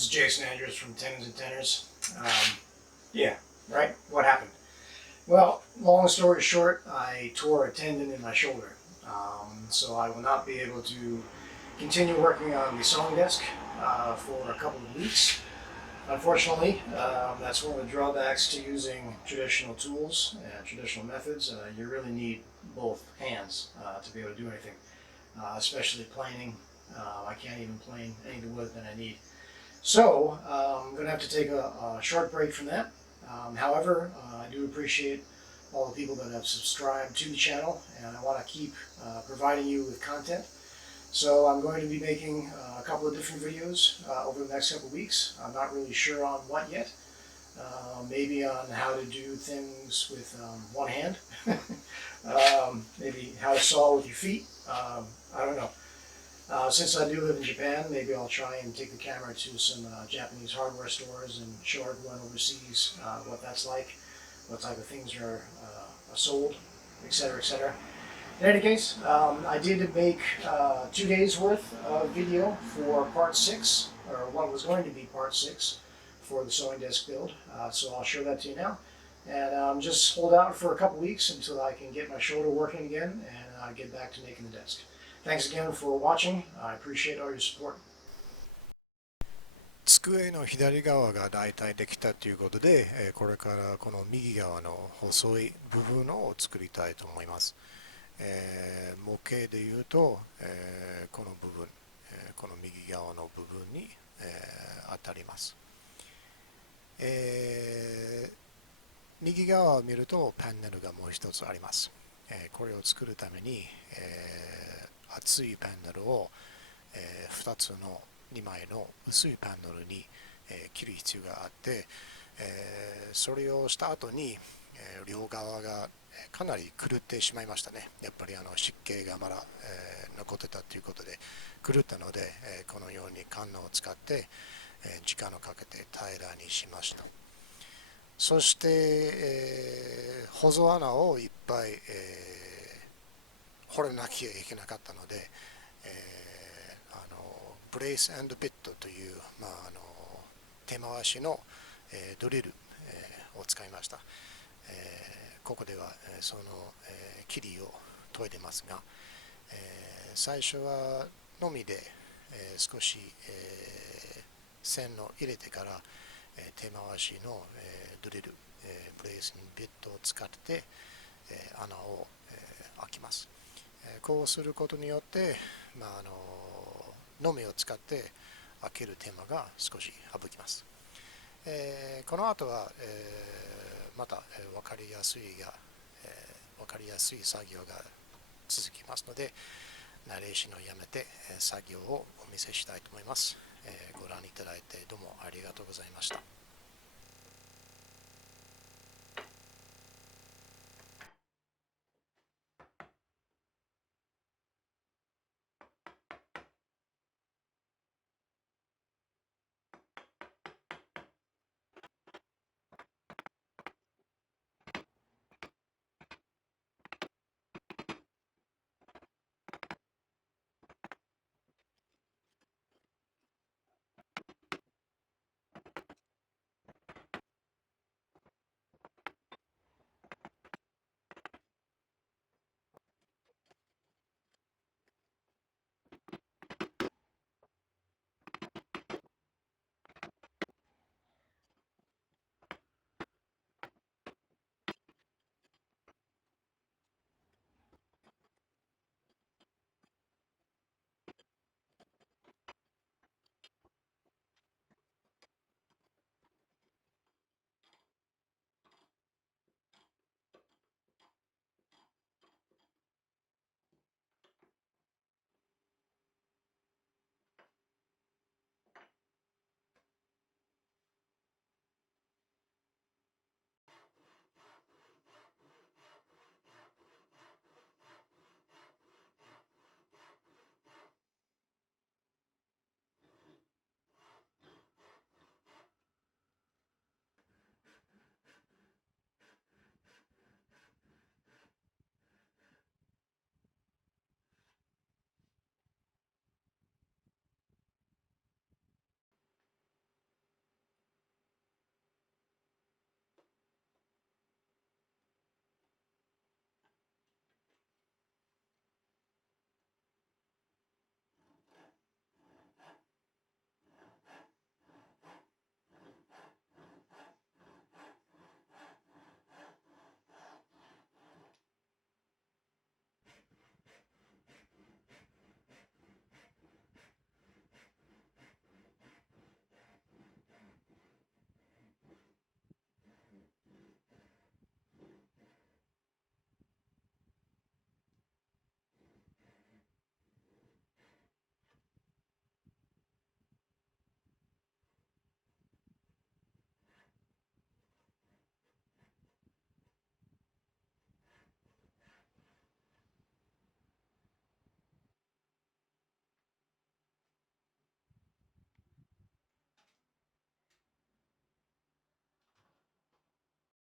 This is Jason Andrews from Tendons and Tenors. Yeah, right? What happened? Well, long story short, I tore a tendon in my shoulder. So I will not be able to continue working on the sewing desk for a couple of weeks. Unfortunately, that's one of the drawbacks to using traditional tools and traditional methods. You really need both hands to be able to do anything, especially planing. I can't even plane any of the wood that I need. So I'm going to have to take a short break from that. However, I do appreciate all the people that have subscribed to the channel, and I want to keep providing you with content. So I'm going to be making a couple of different videos over the next couple of weeks. I'm not really sure on what yet. Maybe on how to do things with one hand. Maybe how to saw with your feet. I don't know. Since I do live in Japan, maybe I'll try and take the camera to some Japanese hardware stores and show everyone overseas what that's like, what type of things are sold, etc., etc. In any case, I did make 2 days worth of video for part 6, or what was going to be part 6 for the sewing desk build. So I'll show that to you now. And just hold out for a couple weeks until I can get my shoulder working again and get back to making the desk. Thanks again for watching. I appreciate all your support. 机の左側がだいたいできたということで、これからこの右側の細い部分を作りたいと思います。模型でいうと、この部分、この右側の部分に、当たります。右側を見るとパネルがもう一つあります。これを作るために、厚いパネルを、2つの2枚の薄いパネルに、切る必要があって、それをした後に、両側がかなり狂ってしまいましたね。やっぱり湿気がまだ、残ってたということで狂ったので、このようにカンナを使って、時間をかけて平らにしました。そして、補助穴をいっぱい、掘らなきゃいけなかったので、ブレース&ビットという、手回しの、ドリル、を使いました。ここではその、切りを研いでますが、最初はのみで、少し、線を入れてから、手回しの、ドリル、ブレース&ビットを使って、穴を、開けます。こうすることによって、のみを使って開ける手間が少し省きます。この後は、また分かりやすい作業が続きますので、ナレーションをやめて作業をお見せしたいと思います。ご覧いただいてどうもありがとうございました。